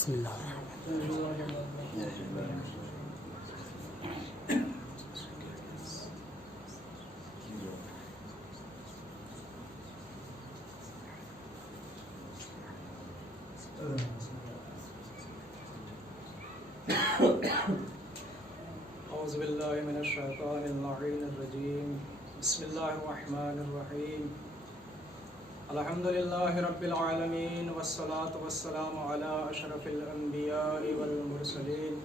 بسم اللہ اعوذ باللہ من الشیطان اللعین الرجیم بسم اللہ الرحمن الرحیم الحمدللہ رب العالمین والصلاة والسلام علی اشرف الانبیاء والمرسلین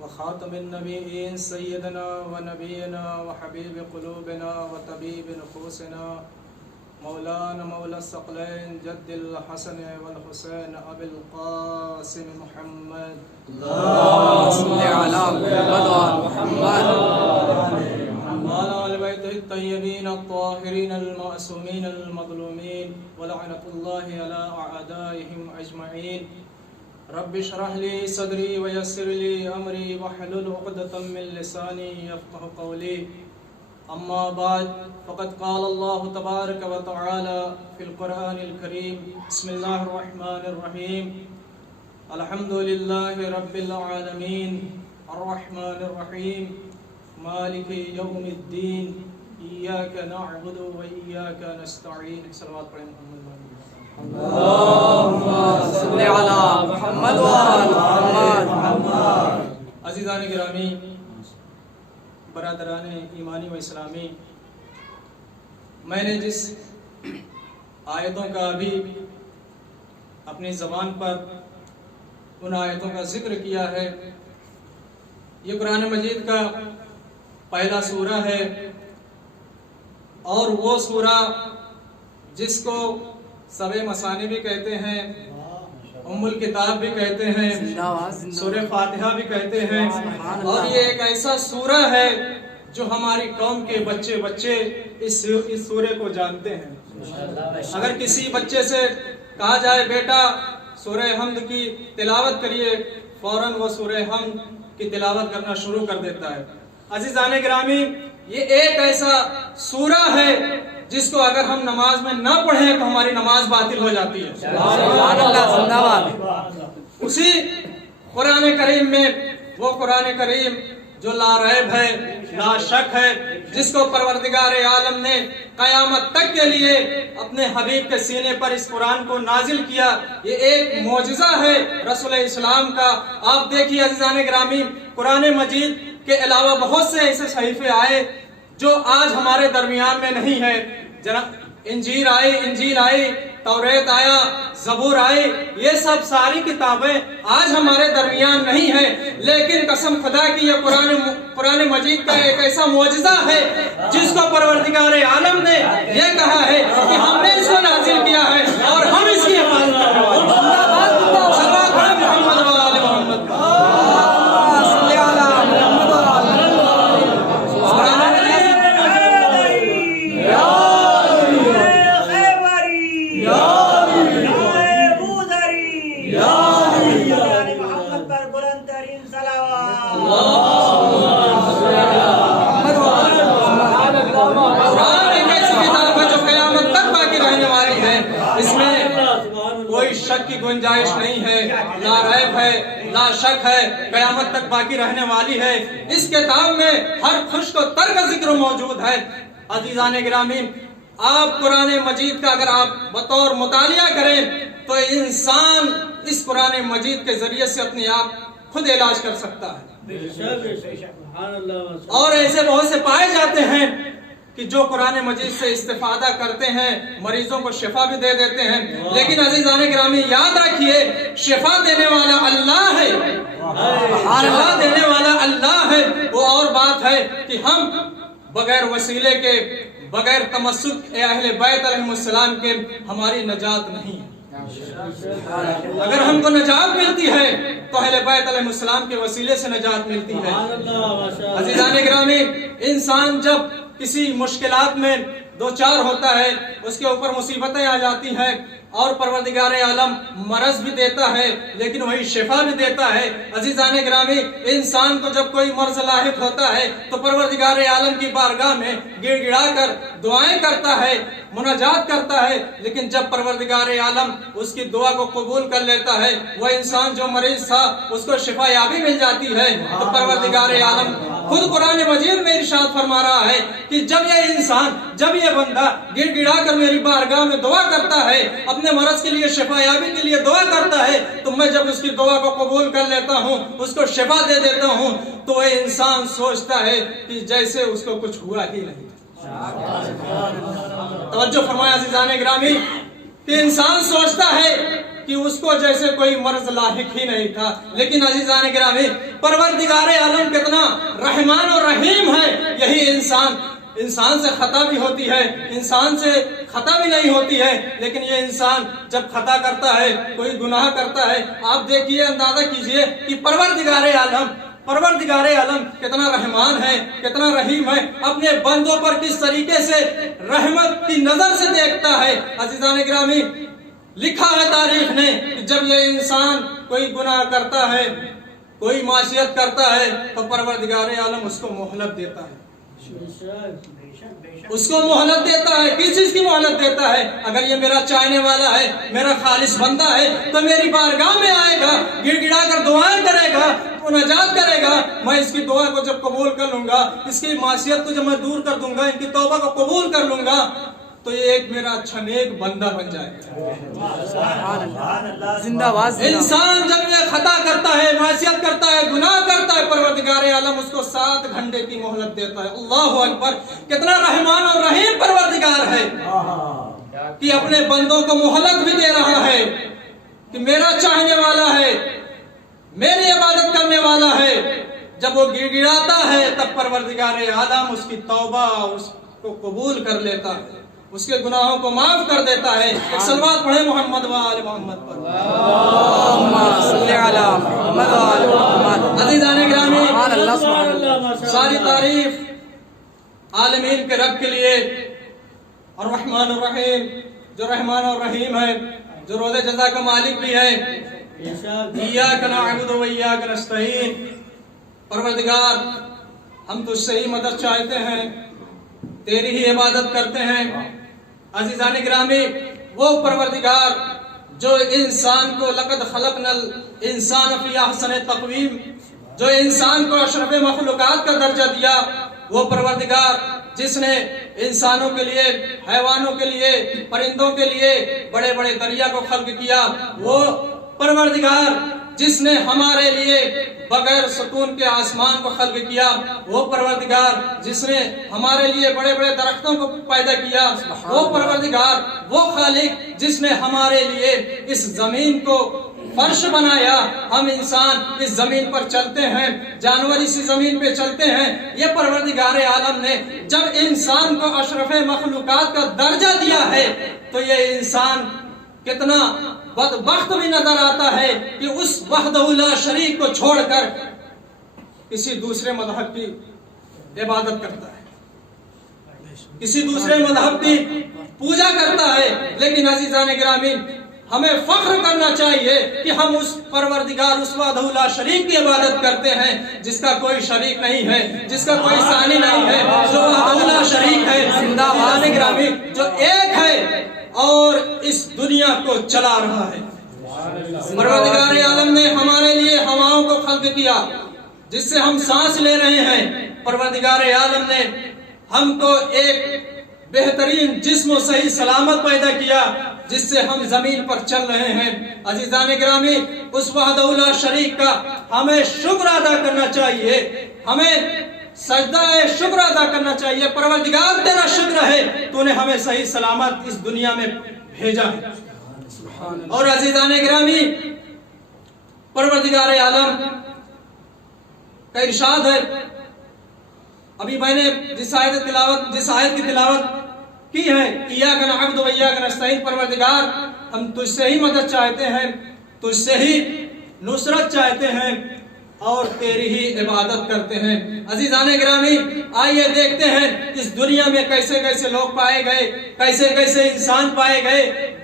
وخاتم النبیین سیدنا ونبینا وحبیب قلوبنا وطبیب نفوسنا مولانا مولا الثقلین جد الحسن والحسین ابی القاسم محمد اللهم صل على محمد وعلى آل بیتہ الطیبین الطاہرین المعصومین المظلومین ولعنۃ اللہ علی اعدائهم اجمعین رب اشرح لی صدری ویسر لی امری واحلل عقدۃ من لسانی یفقهوا قولی اما بعد فقد قال الله تبارك وتعالى في القرآن الكريم بسم الله الرحمن الرحيم الحمد لله رب العالمين الرحمن الرحيم مالك يوم الدين إياك نعبد وإياك نستعين صلوات پڑھیں اللهم صل على محمد وعلى محمد. عزیزان گرامی، برادران ایمانی و اسلامی، میں نے جس آیتوں کا ابھی اپنی زبان پر ان آیتوں کا ذکر کیا ہے، یہ قرآن مجید کا پہلا سورہ ہے، اور وہ سورہ جس کو سبع مثانی بھی کہتے ہیں، ام الکتاب بھی کہتے ہیں، سورہ فاتحہ بھی کہتے ہیں، اور یہ ایک ایسا سورہ ہے جو ہماری قوم کے بچے اس سورہ کو جانتے ہیں۔ اگر کسی بچے سے کہا جائے بیٹا سورہ حمد کی تلاوت کریے، فوراً وہ سورہ حمد کی تلاوت کرنا شروع کر دیتا ہے۔ عزیزان گرامی، یہ ایک ایسا سورہ ہے جس کو اگر ہم نماز میں نہ پڑھیں تو ہماری نماز باطل ہو جاتی ہے۔ سبحان اللہ، زندہ باد۔ اسی قرآن کریم میں وہ قرآن کریم جو لا ریب ہے، لا شک ہے، جس کو پروردگار عالم نے قیامت تک کے لیے اپنے حبیب کے سینے پر اس قرآن کو نازل کیا، یہ ایک معجزہ ہے رسول اسلام کا۔ آپ دیکھیے عزیزان گرامی، قرآن مجید کے علاوہ بہت سے ایسے صحیفے آئے جو آج ہمارے درمیان میں نہیں ہے۔ انجیل آئی، توریت آیا، زبور آئی، یہ سب ساری کتابیں آج ہمارے درمیان نہیں ہیں، لیکن قسم خدا کی یہ قرآن مجید کا ایک ایسا معجزہ ہے جس کو پروردگار عالم نے یہ کہا ہے کہ ہم نے اس کو نازل کیا ہے اور ہم اس کی حفاظت کرنے والے ہیں۔ کی گنجائش نہیں ہے، لا ریب ہے، لا شک ہے، قیامت تک باقی رہنے والی ہے۔ اس کتاب میں ہر خشک و تر کا ذکر موجود ہے۔ عزیزان گرامی، آپ قرآن مجید کا اگر آپ بطور مطالعہ کریں تو انسان اس قرآن مجید کے ذریعے سے اپنے آپ خود علاج کر سکتا ہے، اور ایسے بہت سے پائے جاتے ہیں کہ جو قرآن مجید سے استفادہ کرتے ہیں مریضوں کو شفا بھی دے دیتے ہیں، لیکن عزیزان گرامی یاد رکھیے شفا دینے والا اللہ ہے، شفا دینے والا اللہ ہے۔ وہ اور بات ہے کہ ہم بغیر وسیلے کے، بغیر تمسک اہل بیت علیہ السلام کے ہماری نجات نہیں ہے۔ اگر ہم کو نجات ملتی ہے تو اہل بیت علیہ السلام کے وسیلے سے نجات ملتی ہے۔ عزیزان گرامی، انسان جب کسی مشکلات میں دو چار ہوتا ہے، اس کے اوپر مصیبتیں آ جاتی ہیں، اور پروردگار عالم مرض بھی دیتا ہے لیکن وہی شفا بھی دیتا ہے۔ عزیزان گرامی، انسان کو جب کوئی مرض لاحق ہوتا ہے تو پروردگار عالم کی بارگاہ میں گڑ گڑا کر دعائیں کرتا ہے، مناجات کرتا ہے، لیکن جب پروردگار عالم اس کی دعا کو قبول کر لیتا ہے، وہ انسان جو مریض تھا اس کو شفا یابی مل جاتی ہے۔ تو پروردگار عالم خود قرآن مجید میں ارشاد فرما رہا ہے کہ جب یہ انسان، جب یہ بندہ گڑ گڑا کر میری بارگاہ میں دعا کرتا ہے، اپنے مرض کے لیے شفا یابی کے لیے دعا کرتا ہے، تو میں جب اس کی دعا کو قبول کر لیتا ہوں، اس کو شفا دے دیتا ہوں، تو وہ انسان سوچتا ہے کہ جیسے اس کو کچھ ہوا ہی نہیں۔ توجہ فرمائے عزیزان گرامی کہ انسان سوچتا ہے کہ اس کو جیسے کوئی مرض لاحق ہی نہیں تھا، لیکن عزیزان گرامی پروردگار عالم کتنا رحمان اور رحیم ہے۔ یہی انسان سے خطا بھی ہوتی ہے، انسان سے خطا بھی نہیں ہوتی ہے، لیکن یہ انسان جب خطا کرتا ہے، کوئی گناہ کرتا ہے، آپ دیکھیے، اندازہ کیجئے کہ پروردگار عالم کتنا رحمان ہے، کتنا رحیم ہے، اپنے بندوں پر کس طریقے سے رحمت کی نظر سے دیکھتا ہے۔ عزیزان گرامی لکھا ہے تاریخ نے کہ جب یہ انسان کوئی گناہ کرتا ہے، کوئی معصیت کرتا ہے، تو پروردگار عالم اس کو مہلت دیتا ہے، اس کو مہلت دیتا ہے۔ کس چیز کی مہلت دیتا ہے؟ اگر یہ میرا چاہنے والا ہے، میرا خالص بندہ ہے، تو میری بارگاہ میں آئے گا، گڑ گڑا کر دعائیں کرے گا، مناجات کرے گا، میں اس کی دعا کو جب قبول کر لوں گا، اس کی معصیت کو جب میں دور کر دوں گا، ان کی توبہ کو قبول کر لوں گا، تو یہ ایک میرا اچھا نیک بندہ بن جائے گا۔ زندہ باد۔ انسان جب یہ خطا کرتا ہے، معصیت کرتا ہے، گناہ کرتا ہے، پروردگار عالم اس کو 7 گھنٹے کی مہلت دیتا ہے۔ اللہ اکبر! کتنا رحمان اور رحیم پروردگار ہے کہ اپنے بندوں کو مہلت بھی دے رہا ہے کہ میرا چاہنے والا ہے، میری عبادت کرنے والا ہے۔ جب وہ گڑ گڑاتا ہے تب پروردگار عالم اس کی توبہ اس کو قبول کر لیتا ہے، اس کے گناہوں کو معاف کر دیتا ہے۔ ایک صلوات پڑھیں محمد و آل محمد پر۔ اللہم صلی علی محمد و آل محمد۔ عزیزان گرامی، سبحان اللہ، سبحان اللہ۔ ساری تعریف عالمین کے رب کے لیے، اور رحمان الرحیم، جو رحمان اور رحیم ہے، جو روز جزا کا مالک بھی ہے۔ ایاک نعبد و ایاک نستعین۔ پروردگار، ہم تجھ سے ہی مدد چاہتے ہیں، تیری ہی عبادت کرتے ہیں۔ عزیزان گرامی، وہ پروردگار جو انسان کو لقد خلقنا الانسان فی احسن تقویم، جو انسان کو اشرف مخلوقات کا درجہ دیا، وہ پروردگار جس نے انسانوں کے لیے، حیوانوں کے لیے، پرندوں کے لیے بڑے بڑے دریا کو خلق کیا، وہ پروردگار جس نے ہمارے لیے بغیر ستون کے آسمان کو خلق کیا، وہ پروردگار جس نے ہمارے لیے بڑے بڑے درختوں کو پیدا کیا، وہ پروردگار، وہ خالق جس نے ہمارے لیے اس زمین کو فرش بنایا۔ ہم انسان اس زمین پر چلتے ہیں، جانور اسی زمین پہ چلتے ہیں۔ یہ پروردگار عالم نے جب انسان کو اشرف مخلوقات کا درجہ دیا ہے تو یہ انسان کتنا بدبخت بھی نظر آتا ہے کہ اس وحدہ لا شریک کو چھوڑ کر کسی دوسرے مذہب کی عبادت کرتا ہے، کسی دوسرے مذہب کی پوجا کرتا ہے۔ لیکن عزیزان گرامی، ہمیں فخر کرنا چاہیے کہ ہم اس پروردگار، اس وحدہ لا شریک کی عبادت کرتے ہیں جس کا کوئی شریک نہیں ہے، جس کا کوئی ثانی نہیں ہے، جو وحدہ لا شریک ہے، زندہ باد گرامی، جو ایک ہے اور اس دنیا کو چلا رہا ہے۔ پروردگار عالم نے ہمارے لیے ہواؤں کو خلق کیا جس سے ہم سانس لے رہے ہیں۔ پروردگار عالم نے ہم کو ایک بہترین جسم و صحیح سلامت پیدا کیا جس سے ہم زمین پر چل رہے ہیں۔ عزیزان گرامی، اس وحدہ لا شریک کا ہمیں شکر ادا کرنا چاہیے، ہمیں سجدہ شکر ادا کرنا چاہیے۔ پروردگار تیرا شکر ہے، تو نے ہمیں صحیح سلامت اس دنیا میں بھیجا ہے۔ اور عزیزان گرامی، پروردگار عالم کا ارشاد ہے، ابھی میں نے جس آیت کی تلاوت کی ہے، ایاک نعبد و ایاک نستعین، پروردگار ہم تجھ سے ہی مدد چاہتے ہیں، تجھ سے ہی نصرت چاہتے ہیں اور تیری ہی عبادت کرتے ہیں۔ عزیزان گرامی، آئیے دیکھتے ہیں اس دنیا میں کیسے کیسے لوگ پائے گئے، کیسے کیسے انسان پائے گئے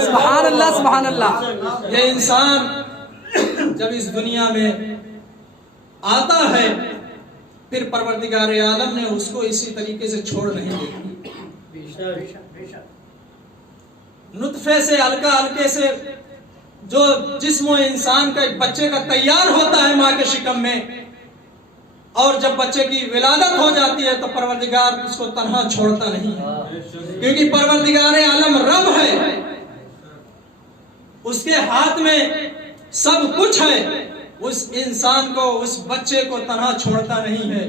سبحان اللہ سبحان اللہ. یہ انسان جب اس دنیا میں آتا ہے پھر پروردگار عالم نے اس کو اسی طریقے سے چھوڑ نہیں دیا. نطفے سے ہلکا ہلکے سے جو جسم و انسان کا ایک بچے کا تیار ہوتا ہے ماں کے شکم میں، اور جب بچے کی ولادت ہو جاتی ہے تو پروردگار اس کو تنہا چھوڑتا نہیں ہے، کیونکہ پروردگار عالم رب ہے، اس کے ہاتھ میں سب کچھ ہے. اس انسان کو، اس بچے کو تنہا چھوڑتا نہیں ہے،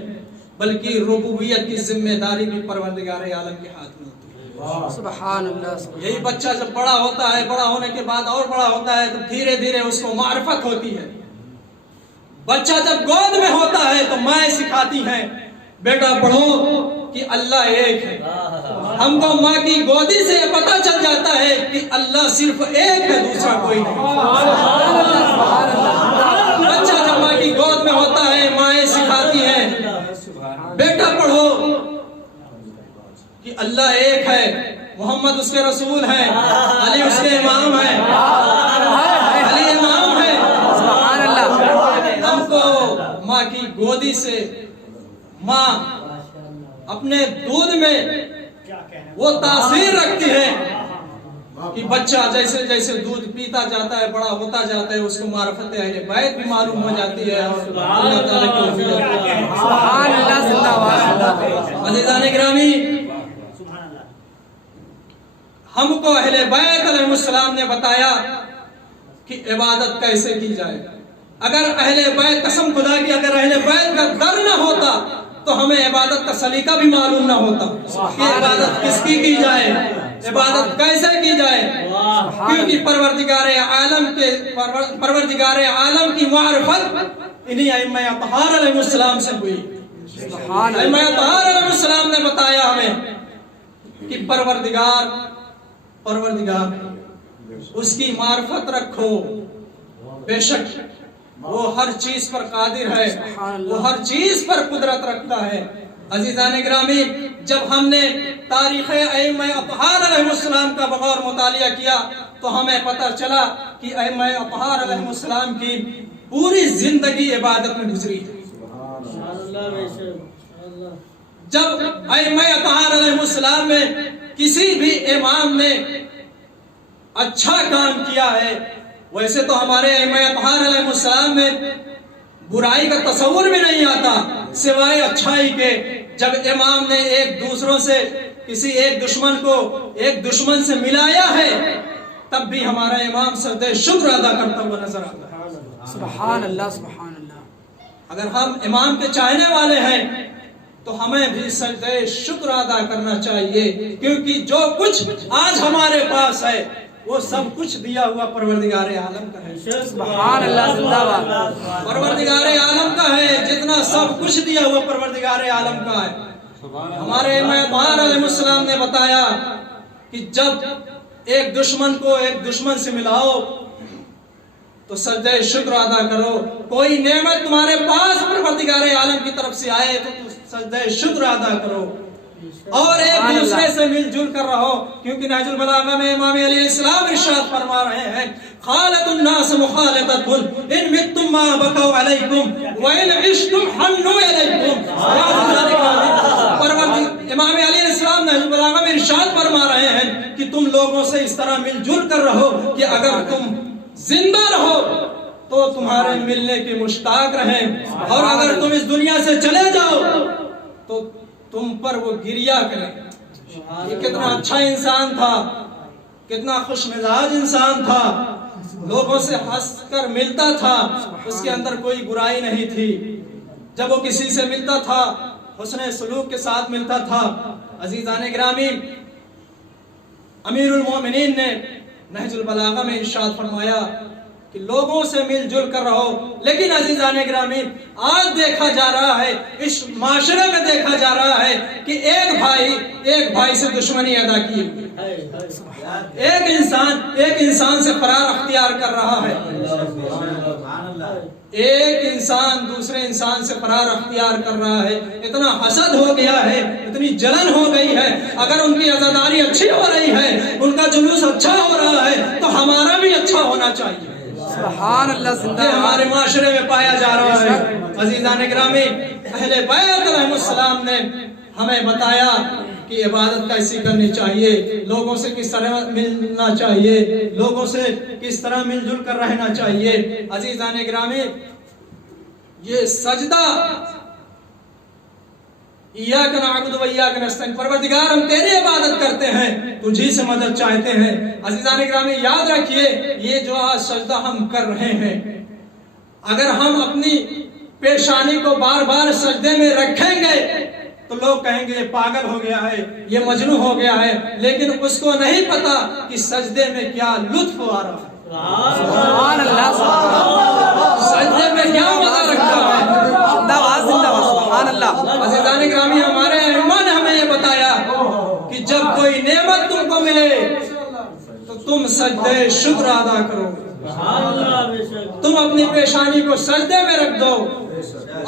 بلکہ ربوبیت کی ذمہ داری بھی پروردگار عالم کے ہاتھ میں ہوتی ہے. سبحان اللہ. یہی بچہ جب بڑا ہوتا ہے، بڑا ہونے کے بعد اور بڑا ہوتا ہے تو دھیرے دھیرے اس کو معرفت ہوتی ہے. بچہ جب گود میں ہوتا ہے تو مائیں سکھاتی ہیں، بیٹا پڑھو کہ اللہ ایک ہے. ہم کو ماں کی گودی سے یہ پتہ چل جاتا ہے کہ اللہ صرف ایک ہے، دوسرا کوئی نہیں. بچہ جب ماں کی گود میں ہوتا ہے مائیں سکھاتی ہیں، بیٹا پڑھو کہ اللہ ایک ہے، محمد اس کے رسول ہیں، علی اس کے امام ہیں، علی امام ہے. سبحان اللہ. ہم کو ماں کی گودی سے، ماں اپنے دودھ میں وہ تاثیر رکھتی ہے کہ بچہ جیسے جیسے دودھ پیتا جاتا ہے، بڑا ہوتا جاتا ہے، اس کو معرفت اہل بیت بھی معلوم ہو جاتی ہے. اور اللہ تعالیٰ کی توفیق. سبحان اللہ زندہ باد. عزیزان گرامی، ہم کو اہل بیت علیہ السلام نے بتایا کہ عبادت کیسے کی جائے. اگر اہل بیت، قسم خدا کی، اگر اہل بیت کا در نہ ہوتا تو ہمیں عبادت کا سلیقہ بھی معلوم نہ ہوتا کہ عبادت کس کی جائے، عبادت کیسے کی جائے. کیونکہ پروردگار عالم کی معرفت انہی ائمہ اطہار علیہ السلام سے ہوئی. ائمہ اطہار علیہ السلام نے بتایا ہمیں کہ پروردگار اس کی معرفت رکھو، بے شک وہ ہر چیز پر قادر ہے، وہ ہر چیز پر قدرت رکھتا ہے. عزیزان گرامی، جب ہم نے تاریخ ائمہ اطہار علیہ السلام کا بغور مطالعہ کیا تو ہمیں پتہ چلا کہ ائمہ اطہار علیہ السلام کی پوری زندگی عبادت میں گزری ہے. جب ائمہ اطہار علیہ السلام میں کسی بھی امام نے اچھا کام کیا ہے، ویسے تو ہمارے ائمہ اطہار علیہ السلام میں برائی کا تصور بھی نہیں آتا سوائے اچھائی کے. جب امام نے ایک دوسروں سے، کسی ایک دشمن کو ایک دشمن سے ملایا ہے، تب بھی ہمارا امام سجدہ شکر ادا کرتا ہوا نظر آتا ہے. سبحان اللہ سبحان اللہ. اگر ہم امام کے چاہنے والے ہیں تو ہمیں بھی سجدہ شکر ادا کرنا چاہیے، کیونکہ جو کچھ آج ہمارے پاس ہے وہ سب کچھ دیا ہوا پروردگار عالم کا ہے. سبحان اللہ زندہ باد. پروردگار عالم کا ہے، جتنا سب کچھ دیا ہوا پروردگار عالم کا ہے. ہمارے ائمہ اطہار علیہ السلام نے بتایا کہ جب ایک دشمن کو ایک دشمن سے ملاؤ تو سجدہ شکر ادا کرو. کوئی نعمت تمہارے پاس پروردگار عالم کی طرف سے آئے تو سجدہ شکر ادا کرو، اور ایک دوسرے سے مل جل کر رہو. کیونکہ نہج البلاغہ میں امام علیہ السلام ارشاد فرما رہے ہیں، خالط الناس مخالطۃ ان متم ما بقوا علیکم وان عشتم حنوا علیکم. امام علیہ السلام نہج البلاغہ میں ارشاد فرما رہے ہیں کہ تم لوگوں سے اس طرح مل جل کر رہو کہ اگر تم زندہ رہو تو تمہارے ملنے کے مشتاق رہیں، اور اگر تم اس دنیا سے چلے جاؤ تو تم پر وہ گریا کریں. یہ کتنا اچھا انسان تھا، کتنا خوش مزاج انسان تھا، لوگوں سے ہنس کر ملتا تھا، اس کے اندر کوئی برائی نہیں تھی. جب وہ کسی سے ملتا تھا حسن سلوک کے ساتھ ملتا تھا. عزیزان گرامی، امیر المومنین نے نہج البلاغہ میں ارشاد فرمایا کہ لوگوں سے مل جل کر رہو. لیکن عزیزان گرامی، آج دیکھا جا رہا ہے، اس معاشرے میں دیکھا جا رہا ہے کہ ایک بھائی سے دشمنی ادا کی ہوئی، ایک انسان سے فرار اختیار کر رہا ہے. ایک انسان دوسرے انسان سے فرار اختیار کر رہا ہے، اتنا حسد ہو گیا ہے، اتنی جلن ہو گئی ہے، اگر ان کی عزاداری اچھی ہو رہی ہے، ان کا جلوس اچھا ہو رہا ہے تو ہمارا بھی اچھا ہونا چاہیے۔ سبحان اللہ، زندہ یہ ہمارے معاشرے میں پایا جا رہا ہے۔ عزیزان گرامی، اہل بیت علیہ السلام نے ہمیں بتایا کہ عبادت کیسی کرنی چاہیے، لوگوں سے کس طرح ملنا چاہیے، لوگوں سے کس طرح مل جل کر رہنا چاہیے۔ عزیزان گرامی، یہ سجدہ ایاک نعبد و ایاک نستعین، پروردگار ہم تیری عبادت کرتے ہیں، تجھی سے مدد چاہتے ہیں۔ عزیزان گرامی یاد رکھیے، یہ جو آج سجدہ ہم کر رہے ہیں، اگر ہم اپنی پیشانی کو بار بار سجدے میں رکھیں گے تو لوگ کہیں گے یہ پاگل ہو گیا ہے، یہ مجنون ہو گیا ہے، لیکن اس کو نہیں پتا کہ سجدے میں کیا لطف آ رہا ہے، سبحان اللہ، سجدے میں کیا مزہ رکھتا ہے۔ زندہ باد، زندہ باد، سبحان اللہ۔ عزیزان گرامی، ہمارے ائمہ نے ہمیں یہ بتایا کہ جب کوئی نعمت تم کو ملے تو تم سجدے شکر ادا کرو، تم اپنی پیشانی کو سجدے میں رکھ دو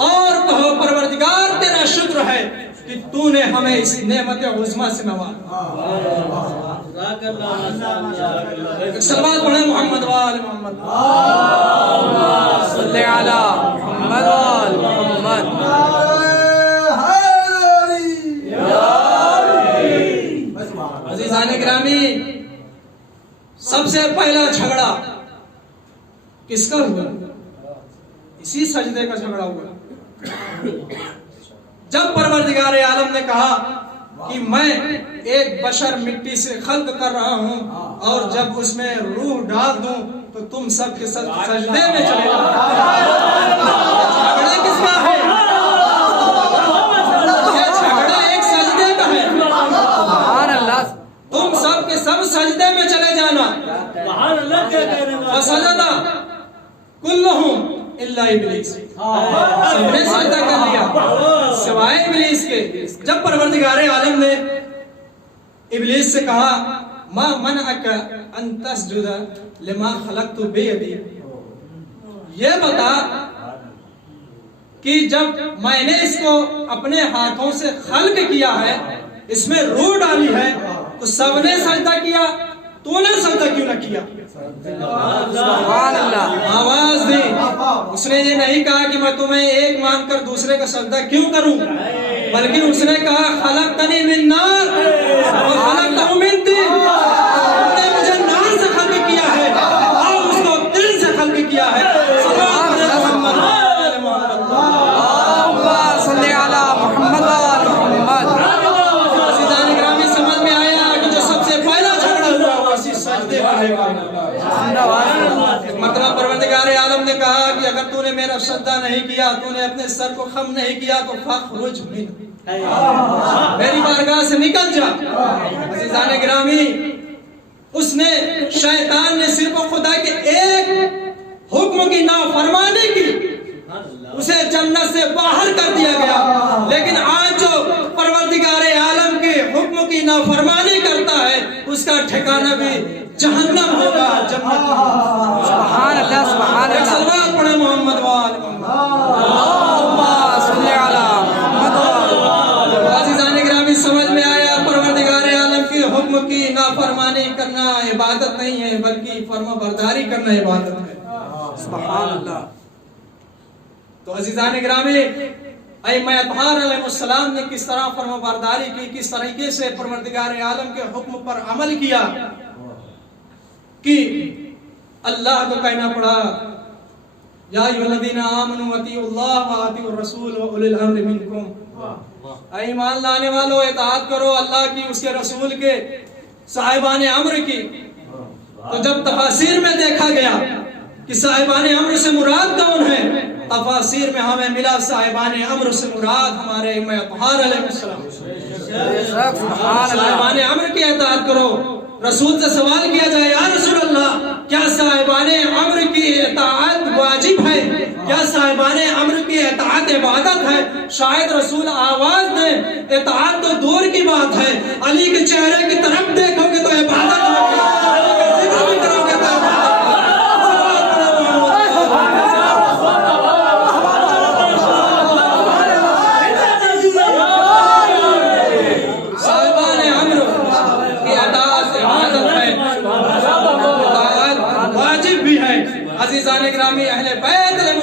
اور کہو پروردگار تیرا شکر ہے کہ تو نے ہمیں اس نعمت عظمیٰ سے نوازا۔ صلوات پڑھیں محمد و آل محمد، صلی علی محمد و آل محمد۔ عزیزان گرامی، سب سے پہلا جھگڑا کس کا ہوا؟ اسی سجدے کا جھگڑا ہوا۔ جب پروردگار عالم نے کہا کہ میں ایک بشر مٹی سے خلق کر رہا ہوں اور جب اس میں روح ڈال دوں تو تم سب کے سب سجدے میں چلے جاؤ۔ جھگڑا کس کا ہے؟ یہ جھگڑا ایک سجدے کا ہے۔ سبحان اللہ، تم سب کے سب سجدے میں چلے جانا۔ فسجد کلہم الا ابلیس، سب نے سجدہ کر لیا سوائے ابلیس کے۔ جب پروردگار عالم نے ابلیس سے کہا ما منعک ان تسجد لما خلقت بیدی، یہ بتا کہ جب میں نے اس کو اپنے ہاتھوں سے خلق کیا ہے، اس میں روح ڈالی ہے، تو سب نے سجدہ کیا، تو نے سجدہ کیوں نہ کیا؟ سبحان اللہ، آواز دی۔ اس نے یہ نہیں کہا کہ میں تمہیں ایک مان کر دوسرے کا سجدہ کیوں کروں، بلکہ اس نے کہا خلقتنی من نار وخلقتہ من طین، تم نے مجھے نار سے خلق کیا ہے اور اس کو طین سے خلق کیا ہے۔ صلوات محمد اللہم صلی علی محمد و آل محمد۔ عزیزان گرامی، سمجھ میں آیا کہ جو سب سے پہلا جھگڑا ہوا وہ اسی سجدے پر ہے۔ مطلب پروردگار عالم نے کہا کہ اگر تو نے میرا سجدہ نہیں کیا، تو نے اپنے سر کو خم نہیں کیا تو فخرج من، میری بارگاہ سے نکل جا۔ عزیزان گرامی، اس نے شیطان نے صرف خدا کے ایک حکم کی نافرمانی کی، اسے جنت سے باہر کر دیا گیا، لیکن آج جو پروردگار عالم کے حکم کی نافرمانی کرتا ہے اس کا ٹھکانہ بھی جہنم ہوگا، جنت۔ سبحان اللہ، سبحان اللہ۔ صلوات پڑھیں محمد و آل محمد۔ اللہم صلی علی محمد و آل محمد۔ عزیزان گرامی، سمجھ میں آیا پروردگار عالم کے حکم کی نافرمانی کرنا عبادت نہیں ہے بلکہ فرما برداری کرنا عبادت ہے۔ سبحان اللہ۔ تو عزیزان گرامی، ائمہ اطہار علیہ السلام نے کس طرح فرما برداری کی، کس طریقے سے پروردگار عالم کے حکم پر عمل کیا کہ اللہ کو کہنا پڑا یا ایھا الذین آمنوا اطیعوا اللہ واطیعوا الرسول واولی الامر منکم، اے ایمان لانے والو اطاعت کرو اللہ کی، اس کے رسول کے، صاحبان امر کی۔ تو جب تفاسیر میں دیکھا گیا کہ صاحبان امر سے مراد کون ہے، تفاسیر میں ہمیں ملا صاحبان امر سے مراد ہمارے ائمہ اطہار علیہ السلام۔ صاحبان امر کی اطاعت کرو۔ رسول سے سوال کیا جائے یا رسول اللہ، کیا صاحبان امر کی اطاعت واجب ہے، کیا صاحبان امر کی اطاعت عبادت ہے؟ شاید رسول آواز دیں، اطاعت تو دور کی بات ہے، علی کے چہرے کی طرف دیکھو گے تو عبادت ہوگی، ذکر بھی کرو گے تو عبادت ہوگی۔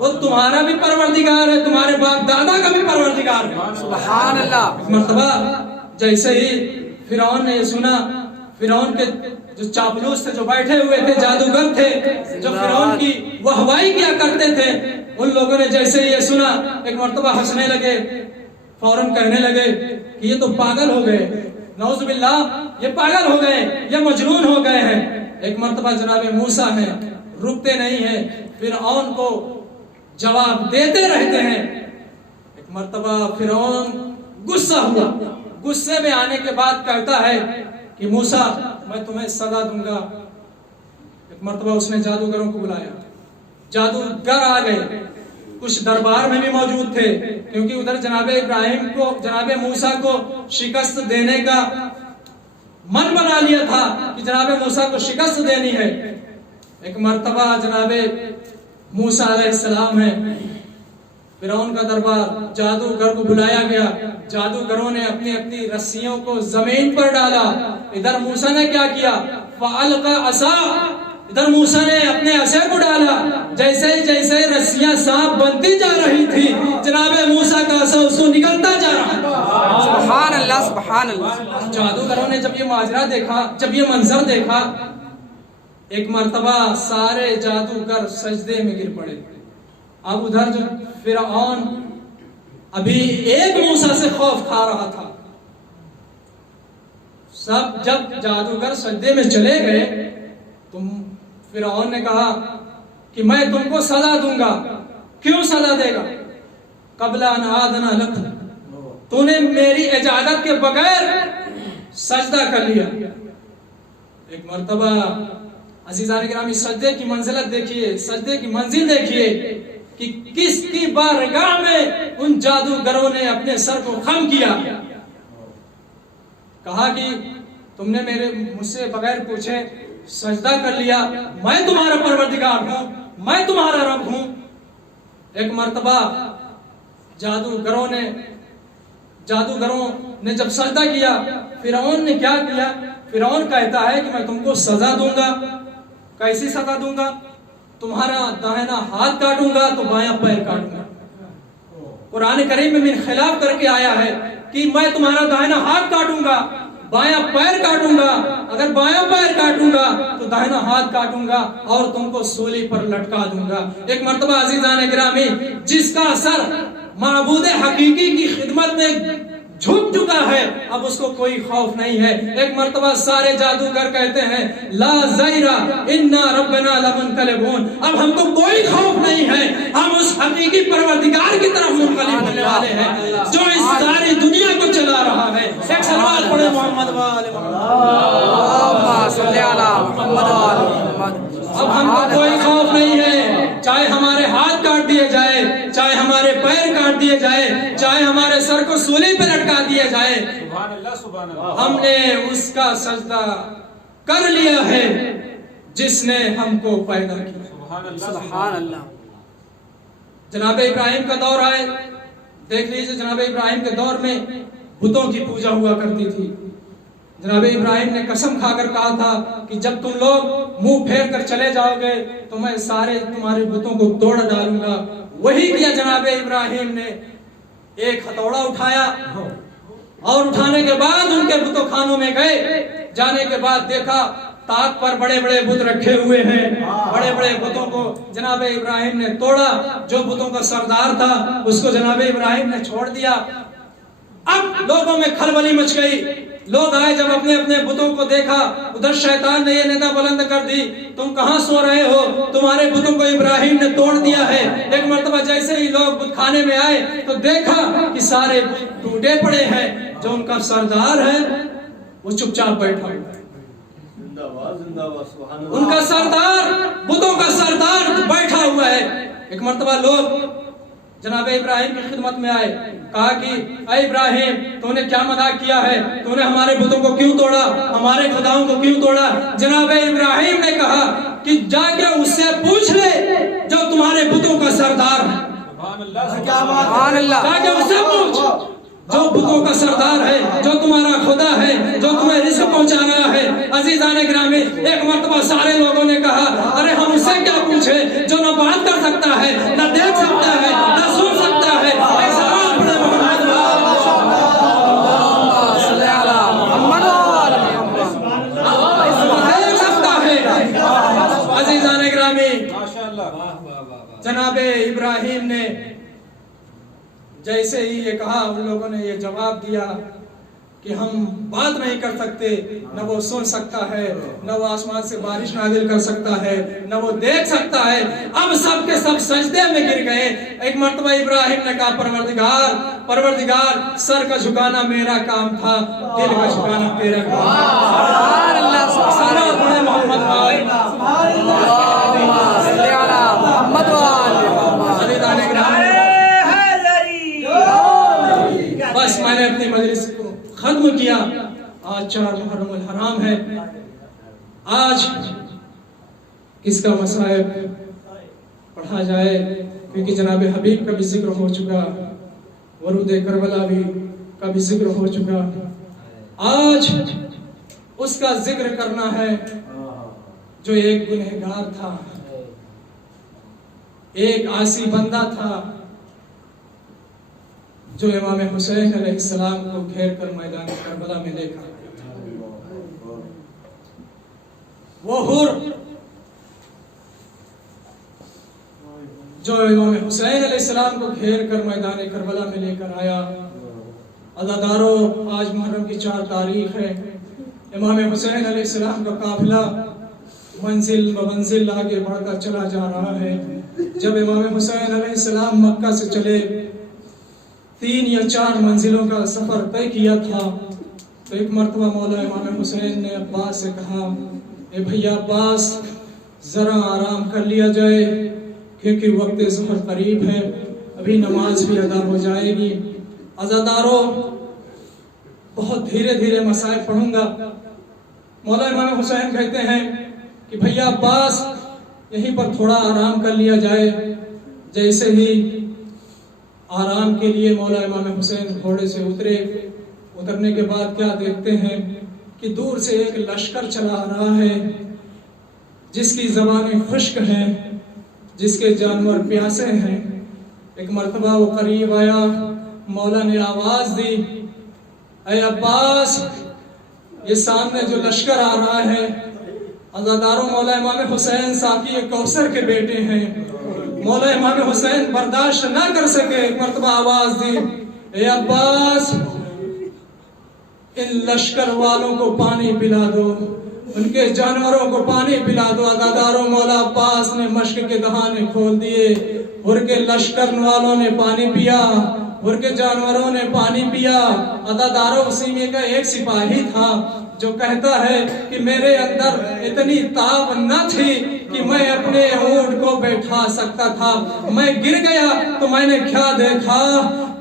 وہ تمہارا بھی پروردگار ہے، تمہارے باپ دادا کا بھی پروردگار ہے۔ سبحان اللہ۔ مرتبہ جیسے ہی فرعون نے یہ سنا، فرعون کے جو چاپلوس تھے، جو بیٹھے ہوئے تھے، جادوگر تھے، جو فرعون کی واہوائی کیا کرتے تھے، ان لوگوں نے جیسے ہی یہ سنا ایک مرتبہ ہنسنے لگے، فوراً کہنے لگے کہ یہ تو پاگل ہو گئے، نعوذ باللہ یہ پاگل ہو گئے، یہ مجنون ہو گئے ہیں۔ ایک مرتبہ جناب موسیٰ ہیں، رکتے نہیں ہیں، فرعون کو جواب دیتے رہتے ہیں۔ ایک مرتبہ فرعون غصہ ہوا، غصے میں آنے کے بعد کہتا ہے کہ موسیٰ میں تمہیں سزا دوں گا۔ ایک مرتبہ اس نے جادوگروں کو بلایا، جادوگر آ گئے، کچھ دربار میں بھی موجود تھے، کیونکہ ادھر جناب ابراہیم کو، جناب موسیٰ کو شکست دینے کا من بنا لیا تھا کہ جناب موسیٰ کو شکست دینی ہے۔ ایک مرتبہ جناب موسیٰ علیہ السلام ہے، فرعون کا دربار، جادوگر کو بلایا گیا، جادوگروں نے اپنی اپنی رسیوں کو زمین پر ڈالا۔ ادھر موسیٰ نے کیا کیا؟ فَأَلْقَى عَصَاهُ، ادھر موسیٰ نے اپنے عصا کو ڈالا، جیسے جیسے رسیاں صاف بنتی جا رہی تھی، جناب موسیٰ کا عصا اس کو نکلتا جا رہا تھا۔ سبحان اللہ، سبحان اللہ۔ جادوگروں نے جب یہ ماجرا دیکھا، جب یہ منظر دیکھا، ایک مرتبہ سارے جادوگر سجدے میں گر پڑے۔ اب ادھر جو فرعون ابھی ایک موسیٰ سے خوف کھا رہا تھا، سب جب جادوگر سجدے میں چلے گئے تو فرعون نے کہا کہ میں تم کو سزا دوں گا۔ کیوں سزا دے گا؟ قبل ان آذن لک، تو نے میری اجازت کے بغیر سجدہ کر لیا۔ ایک مرتبہ عزیزان گرامی سجدے کی منزلت دیکھیے، سجدے کی منزل دیکھیے کہ کس کی بارگاہ میں ان جادوگروں نے اپنے سر کو خم کیا، کہا کہ تم نے مجھ سے بغیر پوچھے سجدہ کر لیا، میں تمہارا پروردگار ہوں، میں تمہارا رب ہوں۔ ایک مرتبہ جادوگروں نے جب سجدہ کیا، فرعون نے کیا کیا؟ فرعون کہتا ہے کہ میں تم کو سزا دوں گا۔ کیسی سزا دوں گا؟ تمہارا داہنا ہاتھ کاٹوں گا تو بایاں پیر کاٹوں گا۔ قرآن کریم میں من خلاف کر کے آیا ہے کہ میں تمہارا داہنا ہاتھ کاٹوں گا، بایاں پیر کاٹوں گا، اگر بایاں پیر کاٹوں گا تو داہنا ہاتھ کاٹوں گا اور تم کو سولی پر لٹکا دوں گا۔ ایک مرتبہ عزیزان گرامی جس کا سر معبود حقیقی کی خدمت میں جھک چکا ہے، اب اس کو کوئی خوف نہیں ہے۔ ایک مرتبہ سارے جادوگر کہتے ہیں لا زیرا انا ربنا لمنقلبون، اب ہم کو کوئی خوف نہیں ہے، ہم اس حقیقی پروردگار کی طرف منقلب ہونے والے ہیں جو اس ساری دنیا کو چلا رہا ہے۔ ایک صلوات پڑھے محمد و آل محمد۔ اللہم صلی علی محمد و آل محمد۔ اب ہم کو کوئی خوف نہیں ہے، چاہے ہمارے ہاتھ کاٹ دیے جائے، چاہے ہمارے پیر کاٹ دیے جائے، چاہے ہمارے سر کو سولی پہ لٹکا دیا جائے، ہم نے اس کا سجدہ کر لیا ہے جس نے ہم کو پیدا کیا۔ سبحان اللہ۔ جناب ابراہیم کا دور آئے، دیکھ لیجئے جناب ابراہیم کے دور میں بتوں کی پوجا ہوا کرتی تھی۔ جناب ابراہیم نے قسم کھا کر کہا تھا کہ جب تم لوگ منہ پھیر کر چلے جاؤ گے تو میں سارے تمہارے بتوں کو توڑ ڈالوں گا۔ وہی کیا جناب ابراہیم نے، ایک ہتھوڑا اٹھایا اور اٹھانے کے بعد ان کے بتوں خانوں میں گئے، جانے کے بعد دیکھا طاق پر بڑے بڑے بت رکھے ہوئے ہیں، بڑے بڑے بتوں کو جناب ابراہیم نے توڑا۔ جو بتوں کا سردار تھا اس کو جناب ابراہیم نے چھوڑ دیا۔ اب لوگوں میں کھلبلی مچ گئی، لوگ آئے، جب اپنے اپنے بتوں کو دیکھا، ادھر شیطان نے یہ ندا بلند کر دی، تم کہاں سو رہے ہو، تمہارے بتوں کو ابراہیم نے توڑ دیا ہے۔ ایک مرتبہ جیسے ہی لوگ بت خانے میں آئے تو دیکھا کہ سارے بت ٹوٹے پڑے ہیں، جو ان کا سردار ہے وہ چپ چاپ بیٹھا ہوا ہے۔ ان کا سردار، بتوں کا سردار بیٹھا ہوا ہے۔ ایک مرتبہ لوگ جناب ابراہیم کی خدمت میں آئے، کہا کہ اے ابراہیم تو نے کیا مذاق کیا ہے، تو نے ہمارے بتوں کو کیوں توڑا، ہمارے خداؤں کو کیوں توڑا؟ جناب ابراہیم نے کہا کہ جا کے اس سے پوچھ لے جو تمہارے بتوں کا سردار ہے۔ سبحان اللہ۔ جا کے اس سے پوچھ جو بتوں کا سردار ہے، جو تمہارا خدا ہے، جو تمہیں رزق پہنچا رہا ہے، عزیزان گرامی ایک مرتبہ سارے لوگوں نے کہا ارے ہم اس سے کیا پوچھے جو نہ بات کر سکتا ہے نہ دیکھ سکتا ہے نہ سن سکتا ہے ایسا آپ پڑھے محمد صلی علی محمد دیکھ سکتا ہے عزیزان گرامی جناب ابراہیم نے جیسے ہی یہ کہا ان لوگوں نے یہ جواب دیا کہ ہم بات نہیں کر سکتے نہ وہ سن سکتا ہے نہ وہ آسمان سے بارش نازل کر سکتا ہے نہ وہ دیکھ سکتا ہے اب سب کے سب سجدے میں گر گئے ایک مرتبہ ابراہیم نے کہا پروردگار سر کا جھکانا میرا کام تھا دل کا جھکانا تیرا کام سبحان اللہ سبحان تھا محمد صلی علی محمد بس میں نے اپنی مجلس کو ختم کیا آج 4 محرم الحرام ہے آج کس کا مصائب پڑھا جائے کیونکہ جناب حبیب کا بھی ذکر ہو چکا ورود کربلا بھی کا بھی ذکر ہو چکا آج اس کا ذکر کرنا ہے جو ایک گنہگار تھا ایک عاصی بندہ تھا جو امام حسین علیہ السلام کو گھیر کر میدان کربلا میں لے کر وہ حر جو امام حسین علیہ السلام کو گھیر کر میدان کربلا میں لے کر آیا عزادارو آج محرم کی 4 تاریخ ہے امام حسین علیہ السلام کا قافلہ منزل بمنزل آگے بڑھتا چلا جا رہا ہے جب امام حسین علیہ السلام مکہ سے چلے 3 یا 4 منزلوں کا سفر طے کیا تھا تو ایک مرتبہ مولا امام حسین نے عباس سے کہا اے بھیا عباس ذرا آرام کر لیا جائے کیونکہ وقت ظہر قریب ہے ابھی نماز بھی ادا ہو جائے گی عزادارو بہت دھیرے دھیرے مسائل پڑھوں گا مولا امام حسین کہتے ہیں کہ بھیا عباس یہیں پر تھوڑا آرام کر لیا جائے جیسے ہی آرام کے لیے مولا امام حسین گھوڑے سے اترنے کے بعد کیا دیکھتے ہیں کہ دور سے ایک لشکر چلا آ رہا ہے جس کی زبانیں خشک ہیں جس کے جانور پیاسے ہیں ایک مرتبہ وہ قریب آیا مولا نے آواز دی اے عباس یہ سامنے جو لشکر آ رہا ہے عزاداروں مولا امام حسین ساقی کوثر کے بیٹے ہیں مولا امام حسین برداشت نہ کر سکے ایک مرتبہ آواز دی اے عباس ان لشکر والوں کو پانی پلا دو ان کے جانوروں کو پانی پلا دو عزاداروں مولا عباس نے مشک کے دہانے کھول دیے اور کے لشکر والوں نے پانی پیا اور کے جانوروں نے پانی پیا عزاداروں اسی میں کا ایک سپاہی تھا جو کہتا ہے کہ میرے اندر اتنی طاقت نہ تھی کہ میں اپنے اونٹ کو بیٹھا سکتا تھا میں گر گیا تو میں نے کیا دیکھا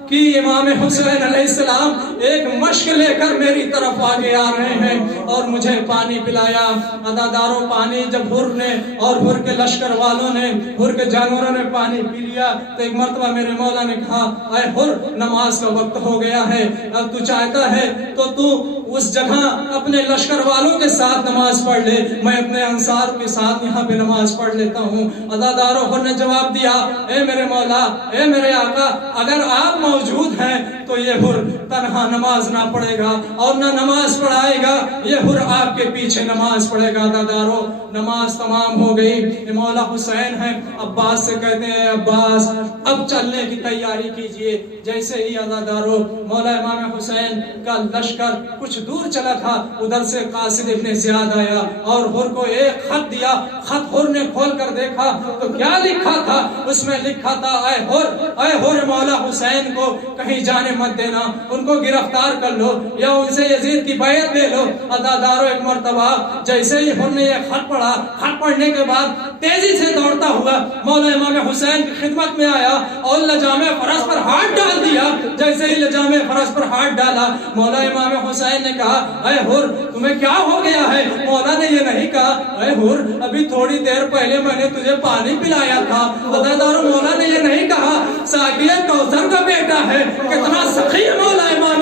کہ امام حسین علیہ السلام ایک مشک لے کر میری طرف آگے آ رہے ہیں اور مجھے پانی پلایا عزاداروں پانی جب حر نے اور حر کے لشکر والوں نے حر کے جانوروں نے پانی پی لیا تو ایک مرتبہ میرے مولا نے کہا اے حر نماز کا وقت ہو گیا ہے اب تو چاہتا ہے تو تو اس جگہ اپنے لشکر والوں کے ساتھ نماز پڑھ لے میں اپنے انصار کے ساتھ یہاں پہ نماز پڑھ لیتا ہوں عزاداروں حر نے جواب دیا اے میرے مولا اے میرے آقا اگر آپ موجود ہیں تو یہ حر تنہا نماز نہ پڑھے گا اور نہ نماز پڑھائے گا یہ حر آپ کے پیچھے نماز پڑھے گا عزاداروں نماز تمام ہو گئی مولا حسین ہیں عباس سے کہتے ہیں عباس اب چلنے کی تیاری کیجئے جیسے ہی عزاداروں مولا امام حسین کا لشکر کچھ دور چلا تھا ادھر سے قاصد ابن زیاد آیا اور حر کو ایک خط دیا خط حر نے کھول کر دیکھا تو کیا لکھا تھا اس میں لکھا تھا اے حر مولا حسین کو کہیں جانے مت دینا ان کو گرفتار کر لو یا ان سے یزید کی بیعت لے لو عزاداروں ایک مرتبہ جیسے ہی حر نے یہ خط پڑھا خط پڑھنے کے بعد تیزی سے دوڑتا ہوا مولا امام حسین کی خدمت میں آیا اور لجام فرس پر ہاتھ ڈال دیا جیسے ہی لجام فرس پر ہاتھ ڈالا مولا امام حسین نے کہا اے حر تمہیں کیا ہو گیا ہے مولا نے یہ نہیں کہا اے حر ابھی تھوڑی دیر پہلے میں نے تجھے پانی پلایا تھا عزاداروں مولا نے یہ نہیں کہا ساقی کوثر کا بیٹا ہے کتنا سخی مولا امام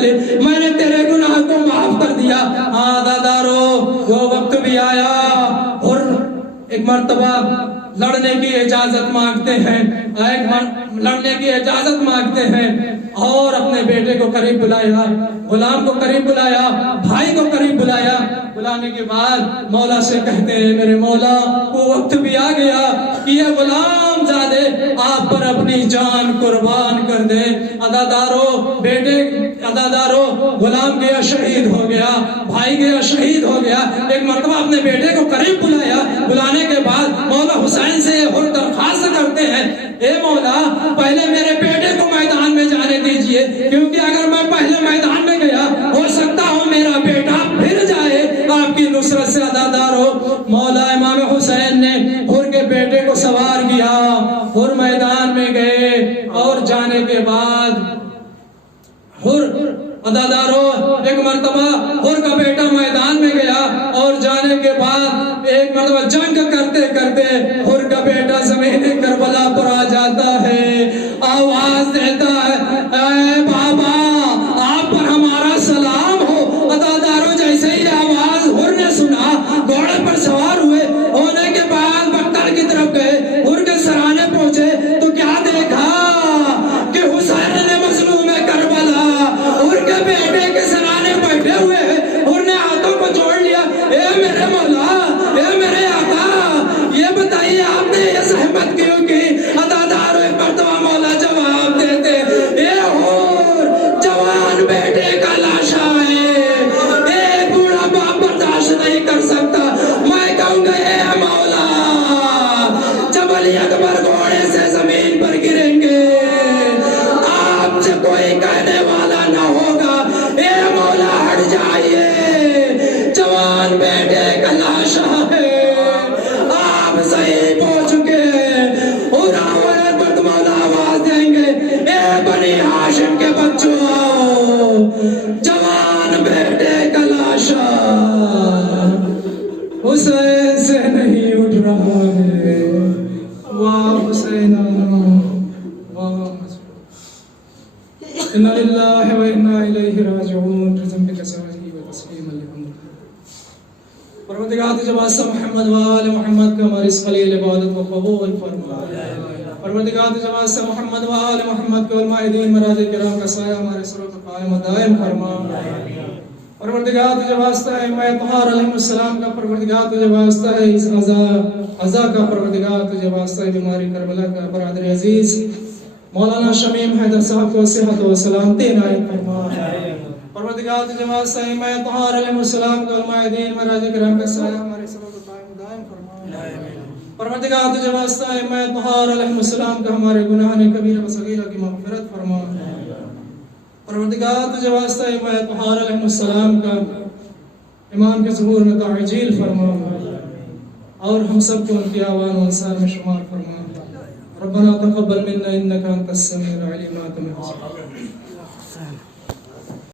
لی، میں نے تیرے گناہ کو معاف کر دیا۔ عزادارو وہ وقت بھی آیا اور ایک مرتبہ لڑنے کی اجازت مانگتے ہیں، لڑنے کی اجازت مانگتے ہیں اور اپنے بیٹے کو قریب بلایا، غلام کو قریب بلایا، بھائی کو قریب بلایا۔ بلانے کے بعد مولا سے کہتے ہیں میرے مولا وہ وقت بھی آ گیا کہ یہ غلام زادے آپ پر اپنی جان قربان کر دے۔ عزادارو بیٹے، عزادارو غلام گیا شہید ہو گیا، بھائی گیا شہید ہو گیا۔ ایک مرتبہ اپنے بیٹے کو قریب بلایا، بلانے کے بعد مولا حسین سے یہ درخواست کرتے ہیں اے مولا پہلے میرے بیٹے کو میدان میں جانے دیجئے، کیونکہ اگر میں پہلے میدان میں گیا ہو سکتا ہو میرا بیٹا پھر جائے آپ کی نصرت سے۔ عزادارو مولا امام حسین نے حر کے بیٹے کو سوار کیا، حر میدان میں گئے اور جانے کے بعد حر عزادارو ایک مرتبہ حر کا بیٹا میدان میں گیا اور جانے کے بعد ایک مرتبہ جنگ کرتے کرتے حر کا بیٹا زمین کربلا پر آ جاتا ہے، آواز دیتا ہے اے بابا آپ پر ہمارا سلام ہو۔ عزادارو جیسے ہی آواز حر نے سنا گھوڑے پر سوار ہوئے، ہونے کے بعد بختر کی طرف گئے، حر کے سرانے پہنچے تو کیا دیکھا کہ حسین نے مظلوم کربلا حر کے بیٹے کے سرانے بیٹھے ہوئے ہیں۔ حر نے ہاتھوں کو جوڑ لیا، اے میرے مولا، اے میرے آقا، یہ بتائیے آپ نے یہ زحمت کیوں کی؟ عزادارو ایک مرتبہ مولا جواب دیتے اے حر جوان بیٹے کا لاشا ہے، ایک بوڑھا باپ برداشت نہیں کر سکتا، میں کہوں گا اے مولا جب علی اکبر گھوڑے سے زمین پر گریں گے آپ سے کوئی کہنے والا نہ ہوگا، اے مولا ہٹ جائیے، جوان بیٹے کا لاشا ہے، آپ صحیح ہو چکے ہیں۔ اور آوائے پر مولا آواز دیں گے اے بنی ہاشم کے بچوں آؤ، جوان بیٹے کا لاشا حسین سے نہیں اٹھ رہا ہے۔ واہ حسین اِنَّا لِلَّهِ وَإِنَّا إِلَيْهِ راجعون۔ رزمبک سواجی و تسلیم الحمد۔ پروردگار تجھے واسطہ محمد و آل محمد کا ہماری اس خلیل عبادت کو قبول فرما۔ پروردگار تجھے واسطہ محمد و آل محمد کے علماء دین مراجع کرام کا سایہ ہمارے سروں پر قائم و دائم فرما۔ پروردگار تجھے واسطہ ہے ائمہ اطہار علیہ السلام کا، پروردگار تجھے واسطہ ہے اس عزا کا، پروردگار تجھے واسطہ ہے بیماری کربلا کا۔ برادر عزیز مولانا شمیم حیدر صاحب کو صحت و سلامتی عنایت فرما۔ پروردگار تجھے واسطہ ہے ائمہ اطہار علیہ السلام کا، علماء دین مراجع کرام کا سایہ ہمارے سروں پر قائم و دائم فرما۔ پروردگار تجھے واسطہ ہے ائمہ اطہار علیہ السلام کا، ہمارے گناہان کبیرہ و صغیرہ کی مغفرت فرما۔ پروردگار تجھے واسطہ ہے ائمہ اطہار علیہ السلام کا، امام کے ظہور میں تعجیل فرما اور ہم سب کو ان کی آوان و انصار میں شمار فرما۔ ربنا تقبل منا انك انت السميع العليم وتب علينا